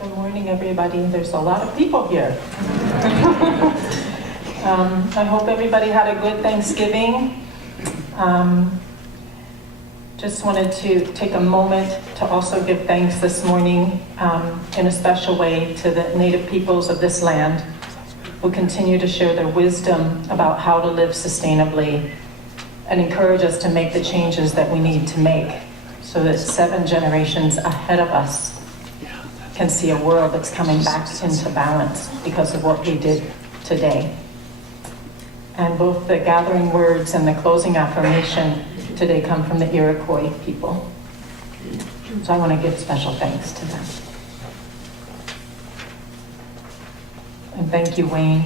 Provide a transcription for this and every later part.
Good morning, everybody. There's a lot of people here. I hope everybody had a good Thanksgiving. Just wanted to take a moment to also give thanks this morning in a special way to the Native peoples of this land who continue to share their wisdom about how to live sustainably and encourage us to make the changes that we need to make so that 7 generations ahead of us can see a world that's coming back into balance because of what we did today. And both the gathering words and the closing affirmation today come from the Iroquois people. So I want to give special thanks to them. And thank you, Wayne.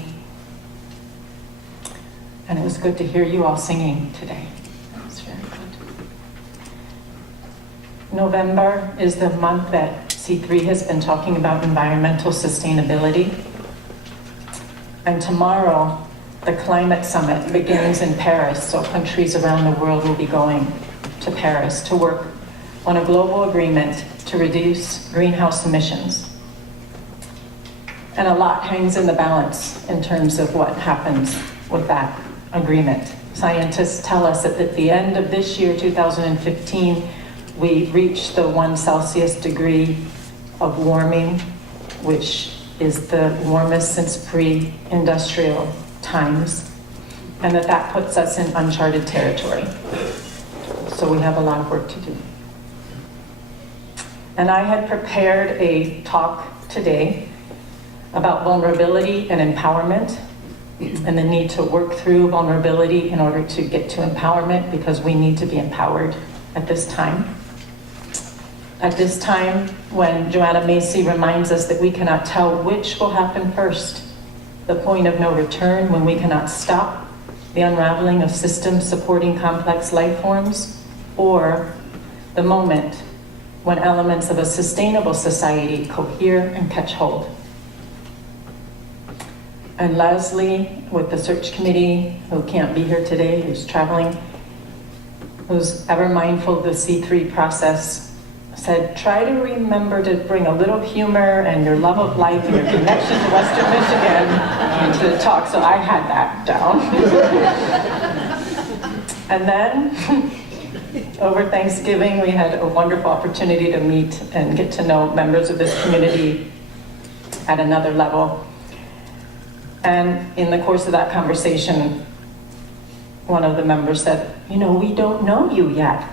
And it was good to hear you all singing today. That was very good. November is the month that C3 has been talking about environmental sustainability. And tomorrow, the climate summit begins in Paris, so countries around the world will be going to Paris to work on a global agreement to reduce greenhouse emissions. And a lot hangs in the balance in terms of what happens with that agreement. Scientists tell us that at the end of this year, 2015, we reach the 1 Celsius degree of warming, which is the warmest since pre-industrial times, and that puts us in uncharted territory. So we have a lot of work to do. And I had prepared a talk today about vulnerability and empowerment, and the need to work through vulnerability in order to get to empowerment, because we need to be empowered at this time. At this time, when Joanna Macy reminds us that we cannot tell which will happen first, the point of no return, when we cannot stop the unraveling of systems supporting complex life forms, or the moment when elements of a sustainable society cohere and catch hold. And Leslie, with the search committee, who can't be here today, who's traveling, who's ever mindful of the C3 process, said, try to remember to bring a little humor and your love of life and your connection to Western Michigan into the talk, so I had that down. And then, over Thanksgiving, we had a wonderful opportunity to meet and get to know members of this community at another level. And in the course of that conversation, one of the members said, you know, we don't know you yet.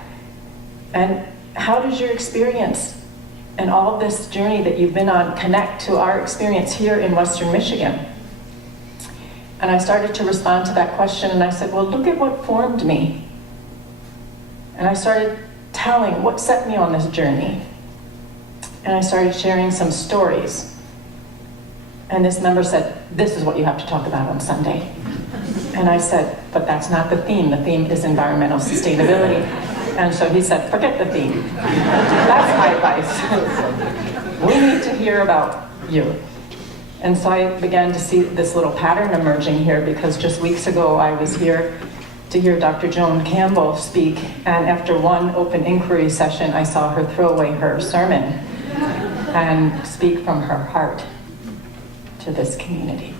And how does your experience and all of this journey that you've been on connect to our experience here in Western Michigan? And I started to respond to that question, and I said, well, look at what formed me. And I started telling what set me on this journey. And I started sharing some stories. And this member said, this is what you have to talk about on Sunday. And I said, but that's not the theme. The theme is environmental sustainability. And so he said, forget the theme. That's my advice. We need to hear about you. And so I began to see this little pattern emerging here, because just weeks ago I was here to hear Dr. Joan Campbell speak, and after one open inquiry session, I saw her throw away her sermon and speak from her heart to this community.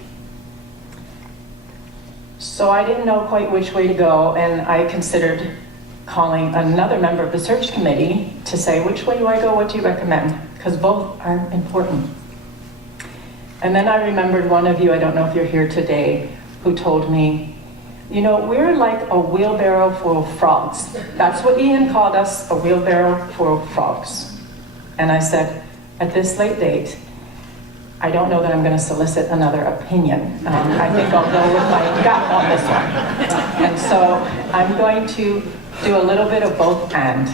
So I didn't know quite which way to go, and I considered calling another member of the search committee to say, which way do I go, what do you recommend? Because both are important. And then I remembered one of you, I don't know if you're here today, who told me, you know, we're like a wheelbarrow full of frogs. That's what Ian called us, a wheelbarrow full of frogs. And I said, at this late date, I don't know that I'm going to solicit another opinion. I think I'll go with my gut on this one. And so I'm going to do a little bit of both and,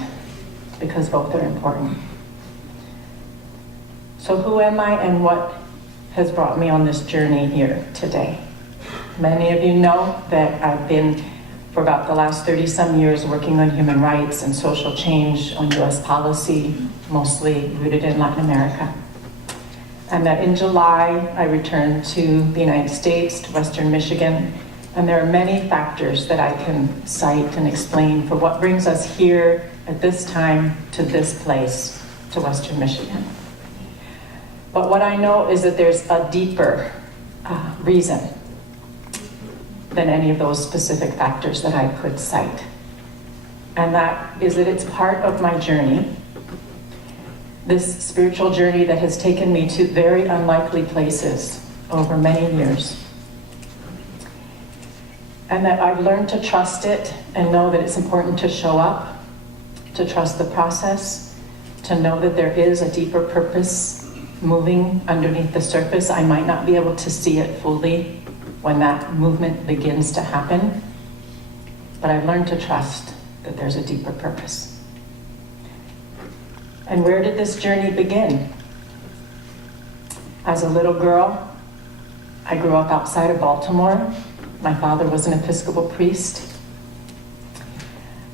because both are important. So who am I and what has brought me on this journey here today? Many of you know that I've been, for about the last 30-some years, working on human rights and social change on US policy, mostly rooted in Latin America. And that in July, I returned to the United States, to Western Michigan, and there are many factors that I can cite and explain for what brings us here at this time to this place, to Western Michigan. But what I know is that there's a deeper reason than any of those specific factors that I could cite. And that is that it's part of my journey, this spiritual journey that has taken me to very unlikely places over many years. And that I've learned to trust it and know that it's important to show up, to trust the process, to know that there is a deeper purpose moving underneath the surface. I might not be able to see it fully when that movement begins to happen, but I've learned to trust that there's a deeper purpose. And where did this journey begin? As a little girl, I grew up outside of Baltimore. My father was an Episcopal priest.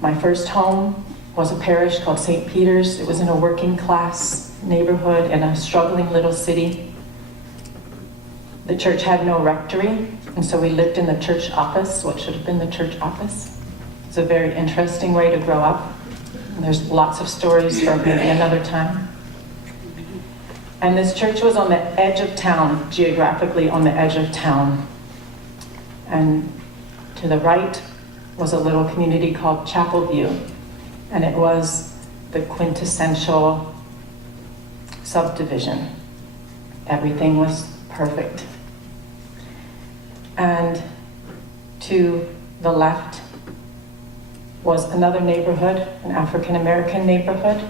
My first home was a parish called St. Peter's. It was in a working class neighborhood in a struggling little city. The church had no rectory, and so we lived in the church office, what should have been the church office. It's a very interesting way to grow up. And there's lots of stories for maybe another time. And this church was on the edge of town, geographically on the edge of town. And to the right was a little community called Chapel View. And it was the quintessential subdivision. Everything was perfect. And to the left was another neighborhood, an African American neighborhood,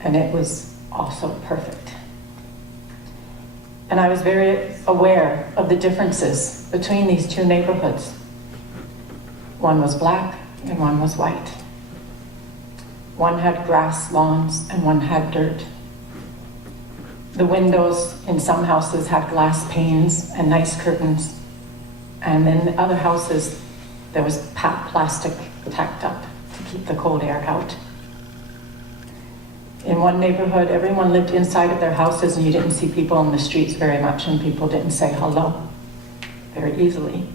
and it was also perfect. And I was very aware of the differences between these two neighborhoods. One was black and one was white. One had grass lawns and one had dirt. The windows in some houses had glass panes and nice curtains. And in the other houses, there was plastic tacked up to keep the cold air out. In one neighborhood, everyone lived inside of their houses and you didn't see people on the streets very much, and people didn't say hello very easily.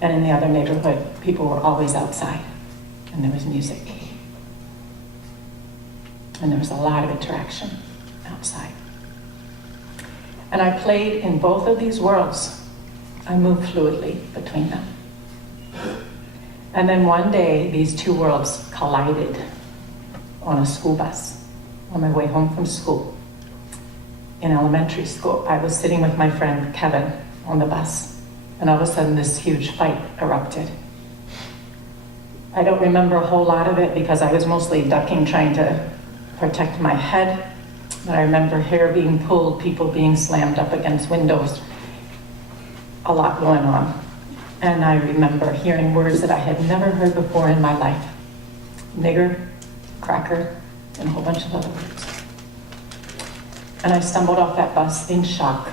And in the other neighborhood, people were always outside and there was music. And there was a lot of interaction outside. And I played in both of these worlds. I moved fluidly between them. And then one day, these two worlds collided on a school bus on my way home from school. In elementary school, I was sitting with my friend Kevin on the bus, and all of a sudden this huge fight erupted. I don't remember a whole lot of it because I was mostly ducking, trying to protect my head. But I remember hair being pulled, people being slammed up against windows, a lot going on. And I remember hearing words that I had never heard before in my life. Nigger, cracker, and a whole bunch of other words. And I stumbled off that bus in shock.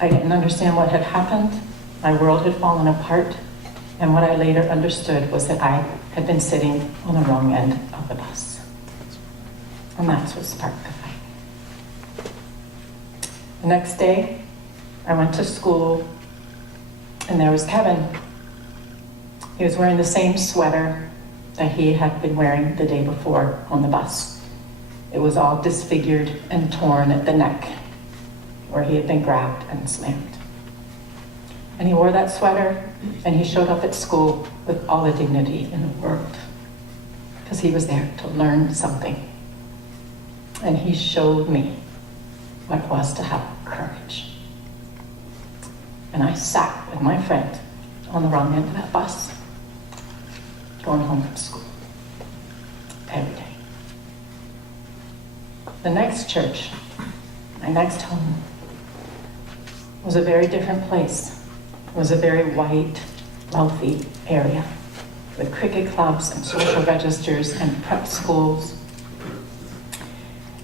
I didn't understand what had happened. My world had fallen apart. And what I later understood was that I had been sitting on the wrong end of the bus. And that's what sparked the fight. The next day, I went to school, and there was Kevin. He was wearing the same sweater that he had been wearing the day before on the bus. It was all disfigured and torn at the neck, where he had been grabbed and slammed. And he wore that sweater, and he showed up at school with all the dignity in the world, because he was there to learn something. And he showed me what it was to have courage. And I sat with my friend on the wrong end of that bus, going home from school every day. The next church, my next home, was a very different place. It was a very white, wealthy area with cricket clubs and social registers and prep schools.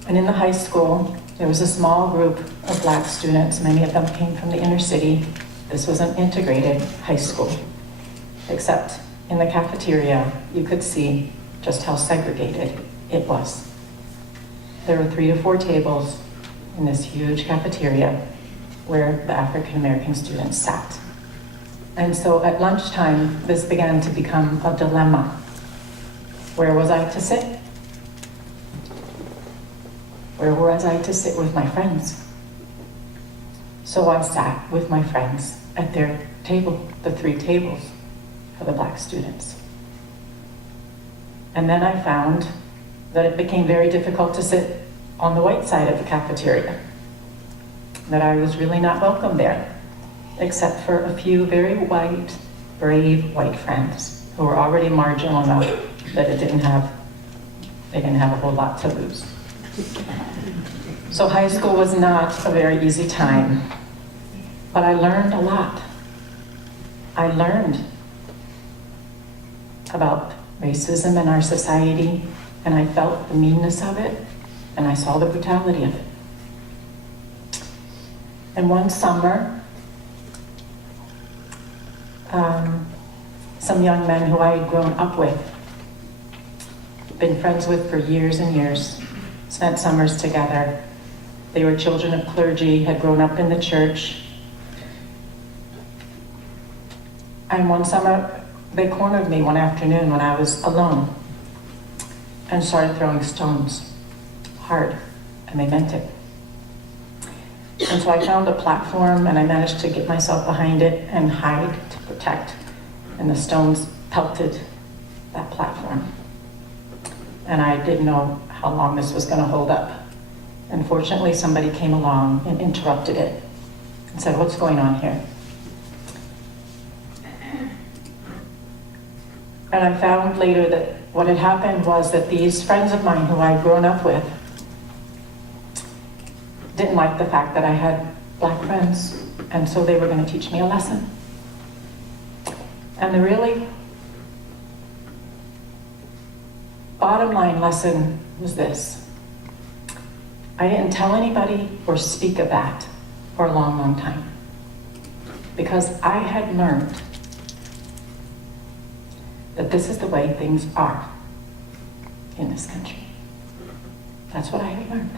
And in the high school, there was a small group of Black students. Many of them came from the inner city. This was an integrated high school, except in the cafeteria, you could see just how segregated it was. There were 3 to 4 tables in this huge cafeteria where the African American students sat. And so at lunchtime, this began to become a dilemma. Where was I to sit? Where was I to sit with my friends? So I sat with my friends at their table, the 3 tables for the Black students. And then I found that it became very difficult to sit on the white side of the cafeteria, that I was really not welcome there, except for a few very white, brave white friends who were already marginal enough that they didn't have a whole lot to lose. So high school was not a very easy time, but I learned a lot. I learned about racism in our society, and I felt the meanness of it, and I saw the brutality of it. And one summer, some young men who I had grown up with, been friends with for years and years, spent summers together. They were children of clergy, had grown up in the church. And one summer, they cornered me one afternoon when I was alone and started throwing stones, hard, and they meant it. And so I found a platform and I managed to get myself behind it and hide to protect. And the stones pelted that platform. And I didn't know how long this was going to hold up. And fortunately, somebody came along and interrupted it and said, "What's going on here?" And I found later that what had happened was that these friends of mine who I'd grown up with didn't like the fact that I had Black friends, and so they were going to teach me a lesson. And the really bottom line lesson was this. I didn't tell anybody or speak of that for a long, long time, because I had learned that this is the way things are in this country. That's what I had learned.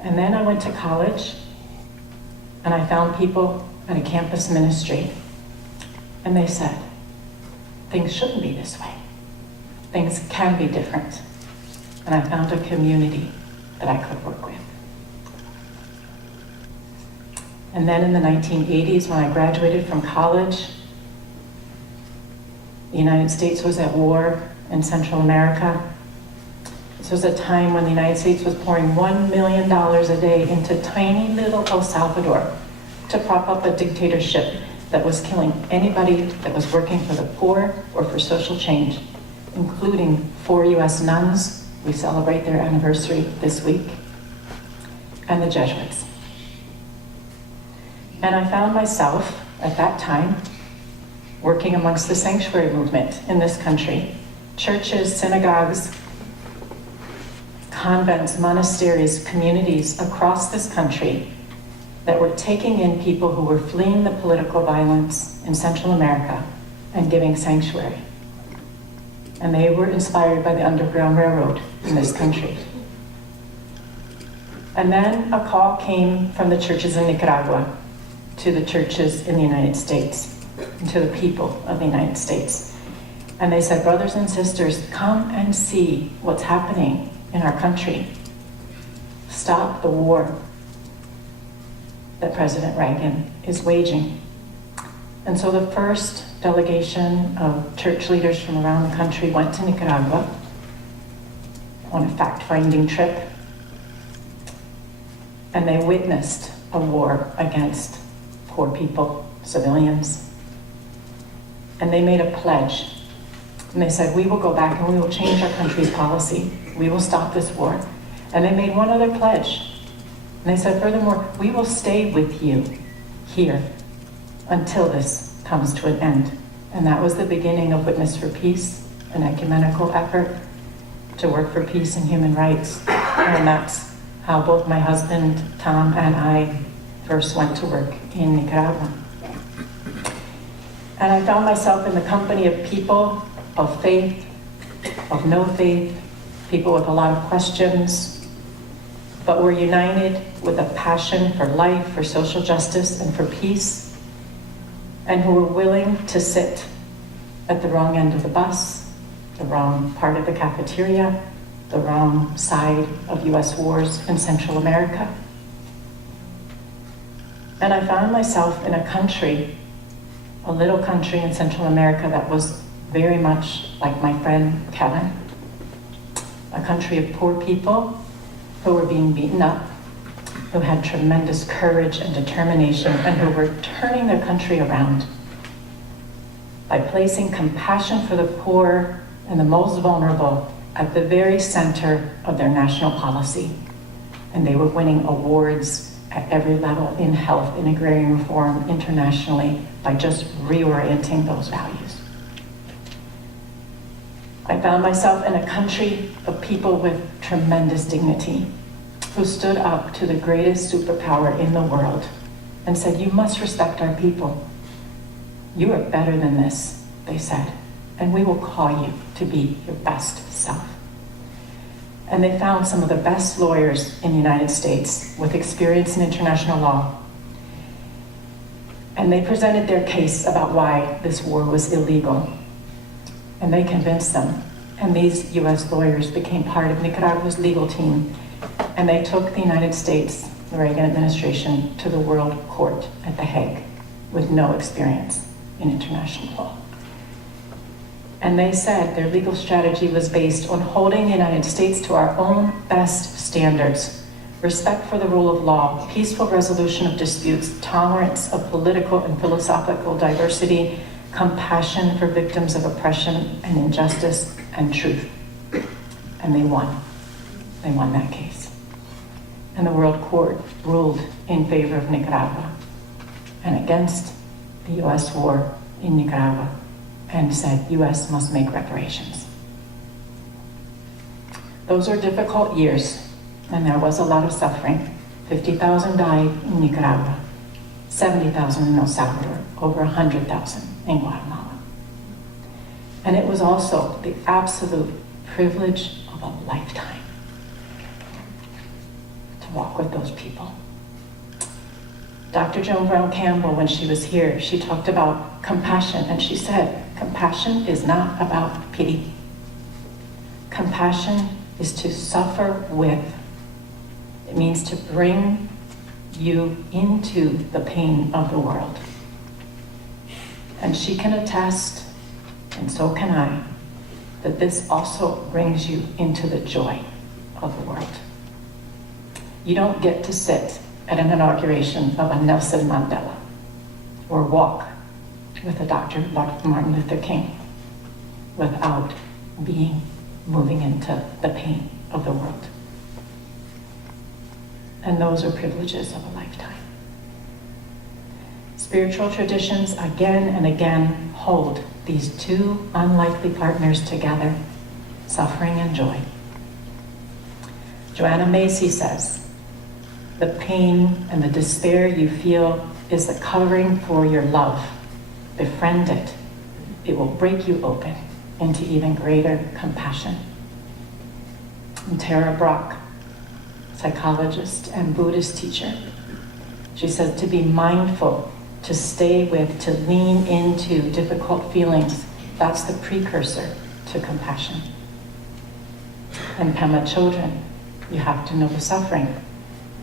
And then I went to college, and I found people at a campus ministry, and they said, things shouldn't be this way. Things can be different. And I found a community that I could work with. And then in the 1980s, when I graduated from college, the United States was at war in Central America. This was a time when the United States was pouring $1 million a day into tiny little El Salvador to prop up a dictatorship that was killing anybody that was working for the poor or for social change, including 4 US nuns. We celebrate their anniversary this week, and the Jesuits. And I found myself at that time working amongst the sanctuary movement in this country, churches, synagogues, convents, monasteries, communities across this country that were taking in people who were fleeing the political violence in Central America and giving sanctuary. And they were inspired by the Underground Railroad in this country. And then a call came from the churches in Nicaragua to the churches in the United States, and to the people of the United States. And they said, brothers and sisters, come and see what's happening in our country. Stop the war that President Reagan is waging. And so the first delegation of church leaders from around the country went to Nicaragua on a fact-finding trip, and they witnessed a war against poor people, civilians. And they made a pledge. And they said, we will go back and we will change our country's policy. We will stop this war. And they made one other pledge. And they said, furthermore, we will stay with you here until this comes to an end. And that was the beginning of Witness for Peace, an ecumenical effort to work for peace and human rights. And that's how both my husband, Tom, and I first went to work in Nicaragua. And I found myself in the company of people of faith, of no faith, people with a lot of questions, but were united with a passion for life, for social justice, and for peace, and who were willing to sit at the wrong end of the bus, the wrong part of the cafeteria, the wrong side of US wars in Central America. And I found myself in a country, a little country in Central America that was very much like my friend Kevin, a country of poor people who were being beaten up, who had tremendous courage and determination, and who were turning their country around by placing compassion for the poor and the most vulnerable at the very center of their national policy. And they were winning awards at every level in health, in agrarian reform, internationally, by just reorienting those values. I found myself in a country of people with tremendous dignity, who stood up to the greatest superpower in the world and said, "You must respect our people. You are better than this," they said, "and we will call you to be your best self." And they found some of the best lawyers in the United States with experience in international law. And they presented their case about why this war was illegal. And they convinced them. And these US lawyers became part of Nicaragua's legal team. And they took the United States, the Reagan administration, to the World Court at The Hague with no experience in international law. And they said their legal strategy was based on holding the United States to our own best standards: respect for the rule of law, peaceful resolution of disputes, tolerance of political and philosophical diversity, compassion for victims of oppression and injustice, and truth. And they won. They won that case. And the World Court ruled in favor of Nicaragua and against the US war in Nicaragua, and said US must make reparations. Those were difficult years, and there was a lot of suffering. 50,000 died in Nicaragua, 70,000 in El Salvador, over 100,000 in Guatemala. And it was also the absolute privilege of a lifetime to walk with those people. Dr. Joan Brown Campbell, when she was here, she talked about compassion, and she said, compassion is not about pity. Compassion is to suffer with. It means to bring you into the pain of the world. And she can attest, and so can I, that this also brings you into the joy of the world. You don't get to sit at an inauguration of a Nelson Mandela or walk with a Dr. Martin Luther King without moving into the pain of the world. And those are privileges of a lifetime. Spiritual traditions again and again hold these two unlikely partners together, suffering and joy. Joanna Macy says, the pain and the despair you feel is the covering for your love. Befriend it. It will break you open into even greater compassion. And Tara Brach, psychologist and Buddhist teacher, she says to be mindful, to stay with, to lean into difficult feelings, that's the precursor to compassion. And Pema Chodron, you have to know the suffering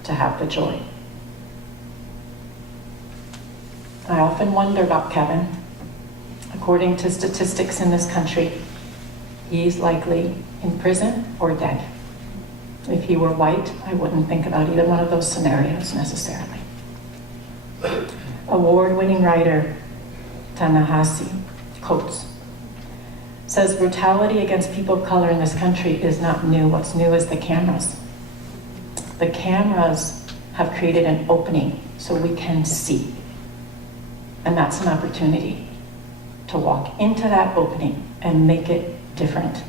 to have the joy. I often wonder about Kevin. According to statistics in this country, he's likely in prison or dead. If he were white, I wouldn't think about either one of those scenarios necessarily. Award-winning writer Ta-Nehisi Coates says brutality against people of color in this country is not new. What's new is the cameras. The cameras have created an opening so we can see. And that's an opportunity to walk into that opening and make it different.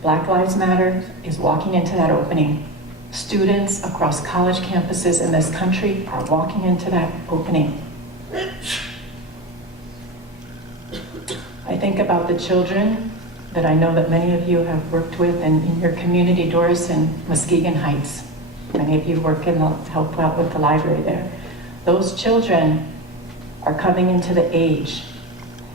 Black Lives Matter is walking into that opening. Students across college campuses in this country are walking into that opening. I think about the children that I know that many of you have worked with in your community, Doris, in Muskegon Heights. Many of you work in help out with the library there. Those children are coming into the age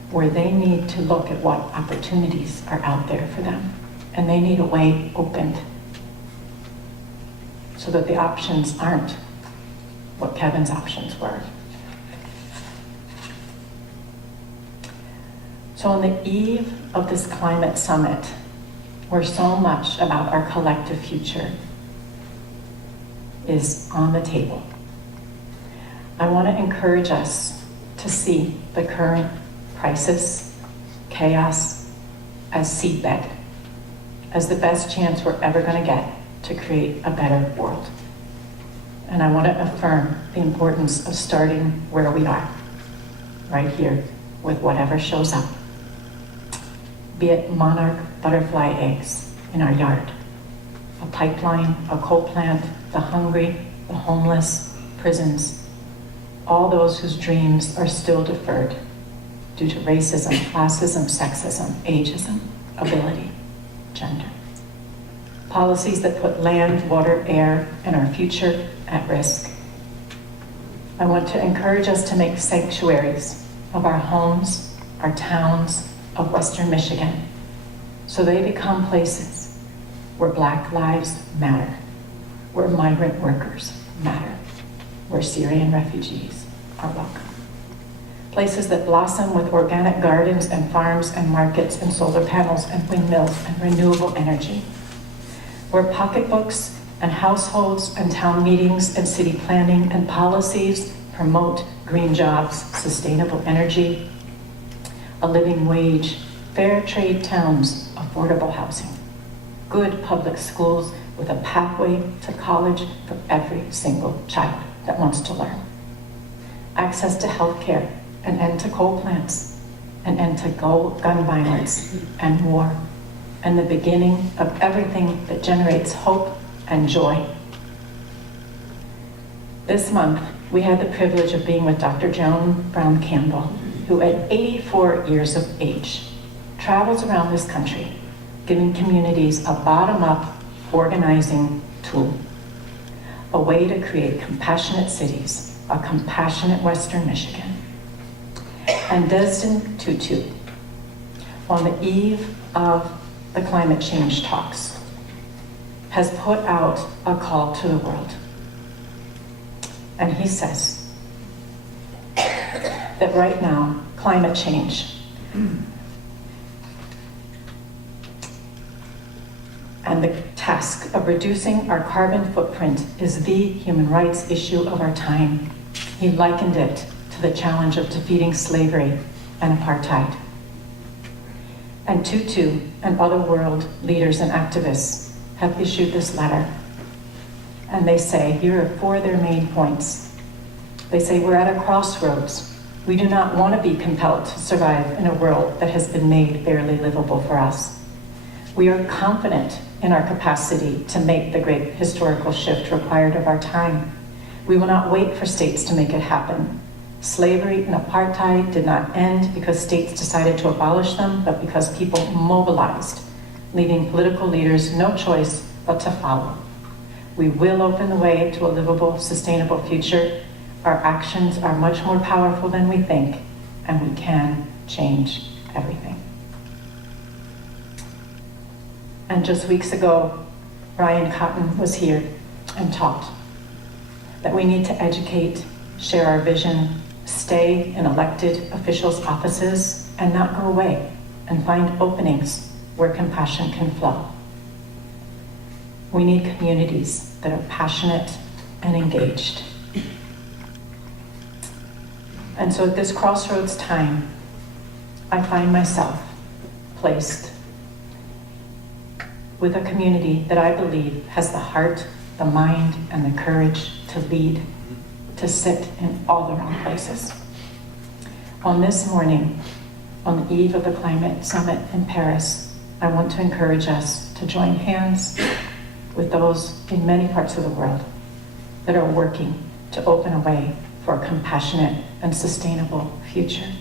where they need to look at what opportunities are out there for them and they need a way opened so that the options aren't what Kevin's options were. So on the eve of this climate summit, where so much about our collective future is on the table, I want to encourage us to see the current crisis, chaos, as seedbed, as the best chance we're ever going to get to create a better world. And I want to affirm the importance of starting where we are, right here, with whatever shows up. Be it monarch butterfly eggs in our yard, a pipeline, a coal plant, the hungry, the homeless, prisons, all those whose dreams are still deferred due to racism, classism, sexism, ageism, ability, gender. Policies that put land, water, air, and our future at risk. I want to encourage us to make sanctuaries of our homes, our towns of Western Michigan, so they become places where Black lives matter, where migrant workers matter, where Syrian refugees are welcome. Places that blossom with organic gardens and farms and markets and solar panels and windmills and renewable energy, where pocketbooks and households and town meetings and city planning and policies promote green jobs, sustainable energy, a living wage, fair trade towns, affordable housing, good public schools with a pathway to college for every single child that wants to learn, access to health care, an end to coal plants, an end to gun violence and war, and the beginning of everything that generates hope and joy. This month, we had the privilege of being with Dr. Joan Brown Campbell, who at 84 years of age, travels around this country, giving communities a bottom-up organizing tool, a way to create compassionate cities, a compassionate Western Michigan. And Destin Tutu, on the eve of the climate change talks, has put out a call to the world. And he says that right now, climate change and the task of reducing our carbon footprint is the human rights issue of our time. He likened it to the challenge of defeating slavery and apartheid. And Tutu and other world leaders and activists have issued this letter. And they say, here are 4 of their main points. They say, we're at a crossroads. We do not want to be compelled to survive in a world that has been made barely livable for us. We are confident in our capacity to make the great historical shift required of our time. We will not wait for states to make it happen. Slavery and apartheid did not end because states decided to abolish them, but because people mobilized, leaving political leaders no choice but to follow. We will open the way to a livable, sustainable future. Our actions are much more powerful than we think, and we can change everything. And just weeks ago, Ryan Cotton was here and talked that we need to educate, share our vision, stay in elected officials' offices, and not go away, and find openings where compassion can flow. We need communities that are passionate and engaged. And so at this crossroads time, I find myself placed with a community that I believe has the heart, the mind, and the courage to lead, to sit in all the wrong places. On this morning, on the eve of the climate summit in Paris, I want to encourage us to join hands with those in many parts of the world that are working to open a way for a compassionate and sustainable future.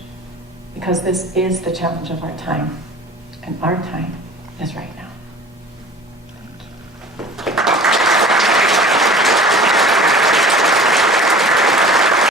Because this is the challenge of our time, and our time is right now.